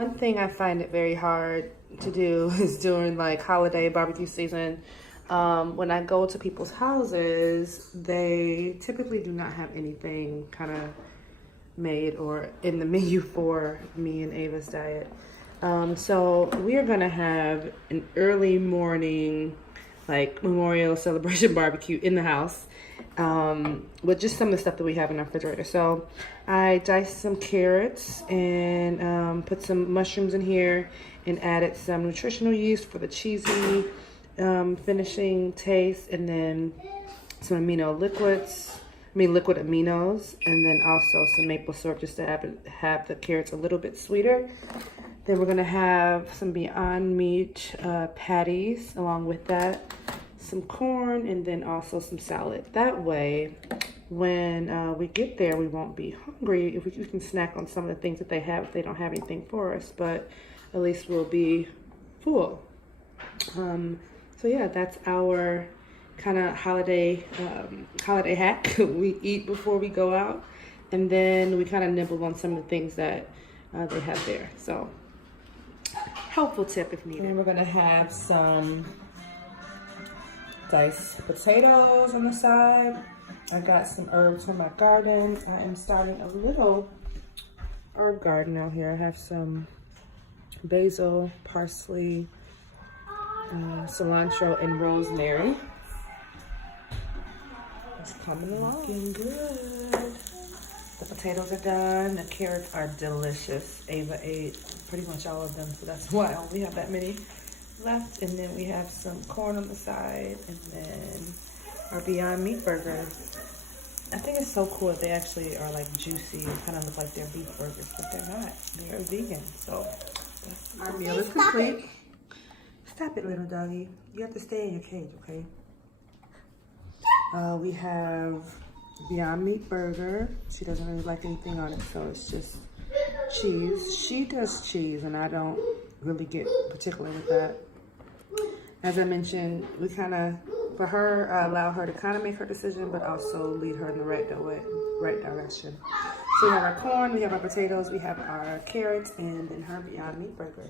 One thing I find it very hard to do is during like holiday barbecue season. When I go to people's houses, they typically do not have anything kind of made or in the menu for me and Ava's diet. So we are gonna have an early morning, like memorial celebration barbecue in the house, with just some of the stuff that we have in our refrigerator. So I diced some carrots and put some mushrooms in here and added some nutritional yeast for the cheesy finishing taste, and then some liquid aminos, and then also some maple syrup just to have the carrots a little bit sweeter. Then we're gonna have some Beyond Meat patties along with that, some corn, and then also some salad. That way, when we get there, we won't be hungry. If we can snack on some of the things that they have, if they don't have anything for us, but at least we'll be full. So yeah, that's our kind of holiday hack. We eat before we go out, and then we kind of nibble on some of the things that they have there. So helpful tip if needed. And we're gonna have some diced potatoes on the side. I got some herbs from my garden. I am starting a little herb garden out here. I have some basil, parsley, cilantro, and rosemary. It's coming along. Looking good. The potatoes are done. The carrots are delicious. Ava ate pretty much all of them, so that's why I only have that many left. And then we have some corn on the side, and then our Beyond Meat burgers. I think it's so cool that they actually are like juicy and kind of look like they're beef burgers, but they're not. They're vegan. So that's our meal is complete. Stop it, little doggy. You have to stay in your cage, okay? We have Beyond Meat burger. She doesn't really like anything on it, so it's just cheese. She does cheese, and I don't really get particular with that. As I mentioned, we kind of, for her, allow her to kind of make her decision, but also lead her in the right direction. So we have our corn, we have our potatoes, we have our carrots, and then her Beyond Meat burger.